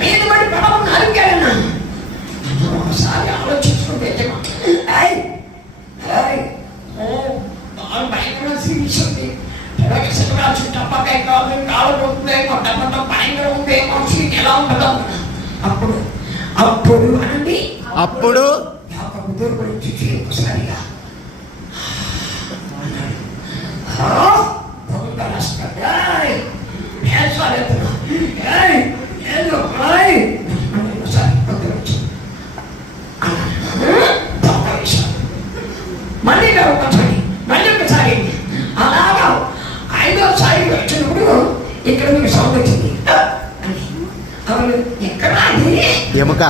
మీద పడి పడవ నరికాడన్నా. ఒకసారి ఆలోచించుకుంటే భయంకరంగా శ్రీస్తుంది. చుట్టపక్క కాలు పోతుందేమో, డబ్బంతా భయంకరం ఉందేమో, శ్రీకి ఎలా ఉండదు. అప్పుడు అప్పుడు అండి అప్పుడు ఒకసారిగా మళ్ళీ మళ్ళీ ఒకసారి అలాగా 5వసారి వచ్చినప్పుడు ఇక్కడ మీకు సౌండ్ వచ్చింది అని. అవును, ఎక్కడ అది ఎముక